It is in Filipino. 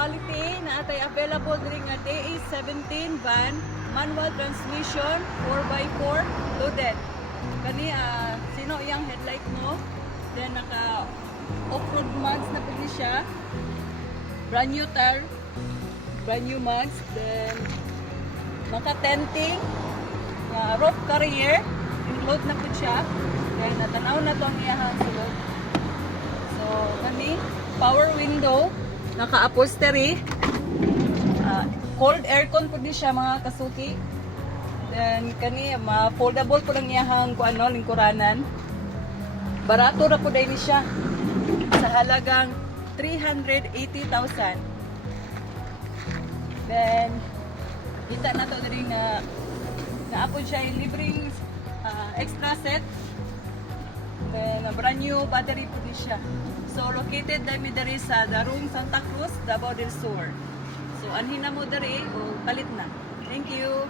quality na atay available diri nga DA17 van, manual transmission, 4x4 loaded. Kani sino iyang headlight mo? Then naka off-road mags na pwede siya. Brand new tire, brand new mags. Then naka tenting, rope carrier, load na pud siya. Then natanaw na to ang iyang sulod. So kani power window, naka upholstery, cold aircon pud siya mga kasuki. Then kani foldable po lang iyang lingkuranan. Barato ra po din siya sa halagang 380,000. Then kita na to diri nga naapod siya yung libreng extra set. Then brand new battery po din siya. So located diri sa Darong Santa Cruz, Davao del Sur. So anhin na mo diri o kalit na. Thank you.